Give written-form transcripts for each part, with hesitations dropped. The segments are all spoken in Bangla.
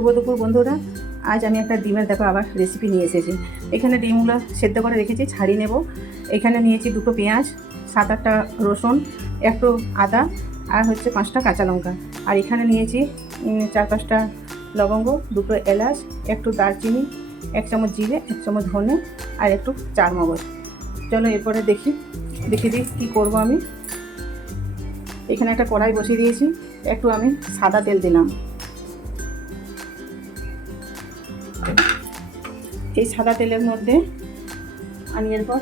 শুভ দুপুর বন্ধুরা। আজ আমি একটা ডিমের দেখো আবার রেসিপি নিয়ে এসেছি। এখানে ডিমগুলো সেদ্ধ করে রেখেছি, ছাড়িয়ে নেব। এখানে নিয়েছি 2টো পেঁয়াজ, 7-8টা রসুন, একটু আদা আর হচ্ছে 5টা কাঁচা লঙ্কা। আর এখানে নিয়েছি 4-5টা লবঙ্গ, 2টো এলাচ, একটু দারচিনি, 1 চামচ জিরে, 1 চামচ ধনে আর একটু চারমগজ। চলো এরপরে দেখিয়ে দিই কী করবো আমি। এখানে একটা কড়াই বসিয়ে দিয়েছি, একটু আমি সাদা তেল দিলাম। এই সাদা তেলের মধ্যে আমি এরপর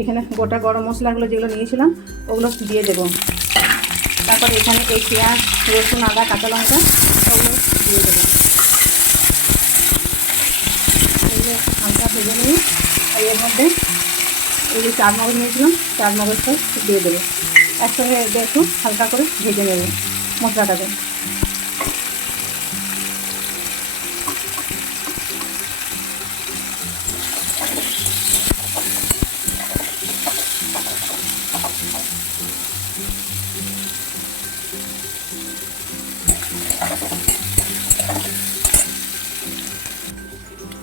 এখানে গোটা গরম মশলাগুলো যেগুলো নিয়েছিলাম ওগুলো দিয়ে দেবো। তারপর এখানে এই পেঁয়াজ, রসুন, আদা, কাঁচা লঙ্কা ওগুলো দিয়ে দেবো। এগুলো হালকা ভেজে নিয়ে এর মধ্যে এই যে চারমগজ নিয়েছিলাম চারমগজটা দিয়ে দেবো। একসঙ্গে একটু হালকা করে ভেজে নেব মশলাটাকে।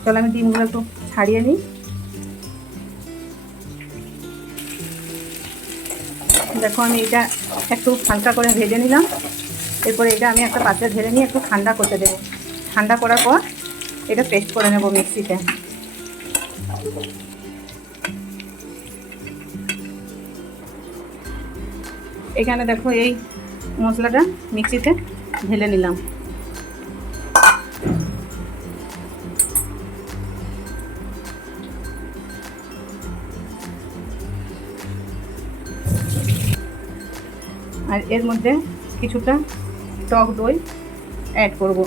চলো আমি ডিমগুলো একটু ছাড়িয়ে নিই। দেখো আমি এটা একটু হালকা করে ভেজে নিলাম। এরপরে এটা আমি একটা পাত্রে ঢেলে নিয়ে একটু ঠান্ডা করতে দেবো। ঠান্ডা করার পর এটা পেস্ট করে নেব মিক্সিতে। এখানে দেখো এই মশলাটা মিক্সিতে ঢেলে নিলাম। আর এর মধ্যে কিছুটা টক দই অ্যাড করব।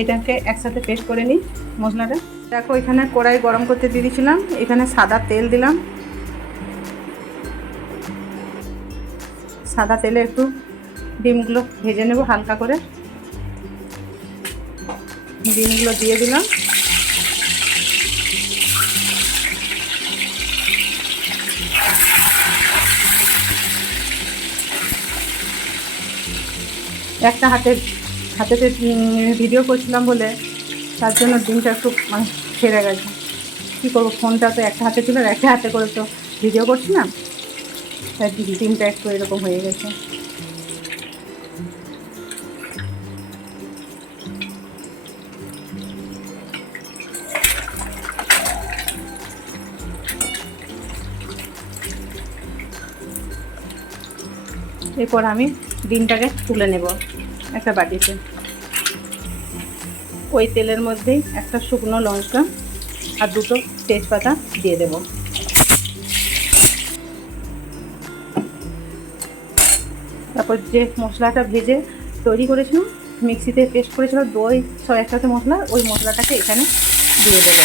এটাকে একসাথে পেস্ট করে নিই মশলাটা। দেখো এখানে কড়াই গরম করতে দিয়ে দিয়েছিলাম, এখানে সাদা তেল দিলাম। সাদা তেলে একটু ডিমগুলো ভেজে নেব হালকা করে। ডিমগুলো দিয়ে দিলাম। একটা হাতেতে ভিডিও করছিলাম বলে তার জন্য ডিমটা একটু ছেড়ে গেছে। কী করবো, ফোনটা তো একটা হাতে ছিল আর একটা হাতে করে তো ভিডিও করছিলাম, তাই ডিমটা একটু এরকম হয়ে গেছে। এরপর আমি ডিমটাকে তুলে নেব একটা বাটিতে। ওই তেলের মধ্যেই একটা শুকনো লঙ্কা আর 2টো তেজপাতা দিয়ে দেব। তারপর যে মশলাটা ভেজে তৈরি করেছিলাম, মিক্সিতে পেস্ট করেছিল, দই সব একসাথে মশলা, ওই মশলাটাকে এখানে দিয়ে দেবো।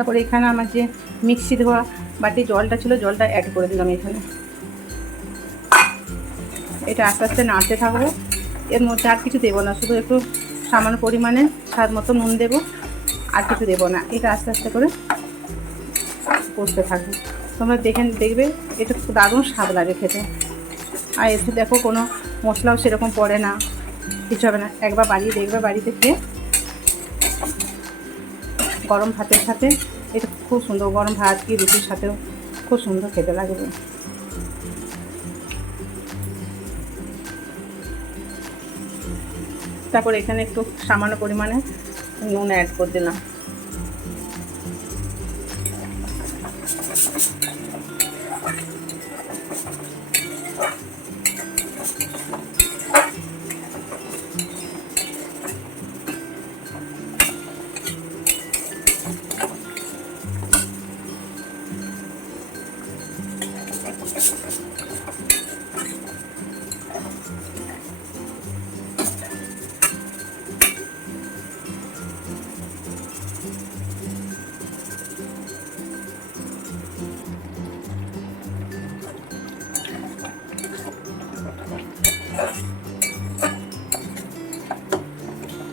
তারপরে এখানে আমার যে মিক্সি ধোয়া বাটি জলটা ছিল, জলটা অ্যাড করে দিলাম এখানে। এটা আস্তে আস্তে নাড়তে থাকবো। এর মধ্যে আর কিছু দেবো না, শুধু একটু সামান্য পরিমাণে স্বাদ মতো নুন দেবো, আর কিছু দেবো না। এটা আস্তে আস্তে করে কষতে থাকবে। তোমরা দেখবে এটা খুব দারুণ স্বাদ লাগে খেতে। আর এতে দেখো কোনো মশলাও সেরকম পড়ে না, কিছু হবে না। একবার বাড়িয়ে দেখবে, বাড়িতে খেয়ে গরম ভাতের সাথে এটা খুব সুন্দর, গরম ভাত কি রুটির সাথেও খুব সুন্দর খেতে লাগবে। তারপর এখানে একটু সামান্য পরিমাণে নুন অ্যাড করে দিলাম।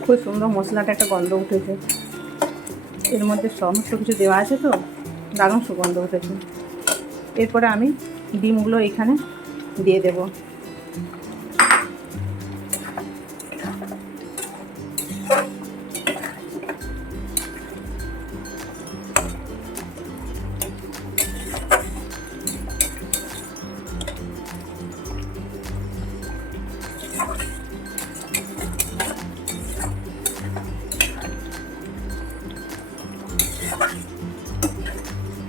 খুব সুন্দর মশলাটা একটা গন্ধ উঠেছে, এর মধ্যে সমস্ত কিছু দেওয়া আছে তো দারুণ সুগন্ধ উঠেছে। এরপরে আমি ডিমগুলো এখানে দিয়ে দেব।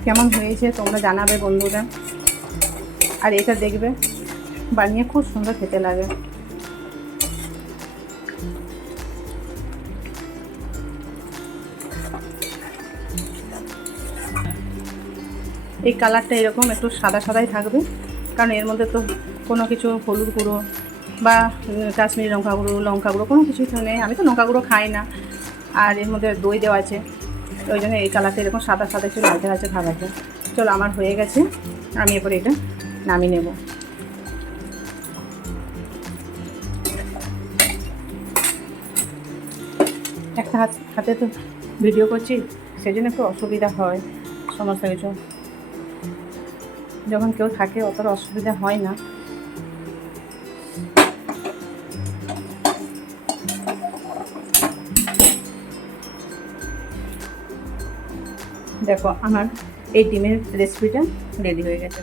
কেমন হয়েছে তোমরা জানাবে বন্ধুরা, আর এটা দেখবে বানিয়ে খুব সুন্দর খেতে লাগে। এই কালারটা এরকম একটু সাদা সাদাই থাকবে, কারণ এর মধ্যে তো কোনো কিছু হলুদ গুঁড়ো বা কাশ্মীরি লঙ্কা গুঁড়ো কোনো কিছুই তো নেই। আমি তো লঙ্কা গুঁড়ো খাই না, আর এর মধ্যে দই দেওয়া আছে, ওই জন্য এই কালারটা এরকম সাদা সাদা একটু লালচে লালচে ভাব আছে। চলো আমার হয়ে গেছে, আমি এরপরে এটা নামিয়ে নেব। একটা হাতে তো ভিডিও করছি, সেই জন্য একটু অসুবিধা হয় সমস্ত কিছু। যখন কেউ থাকে অতটা অসুবিধা হয় না। দেখো আমার এই ডিমের রেসিপিটা রেডি হয়ে গেছে।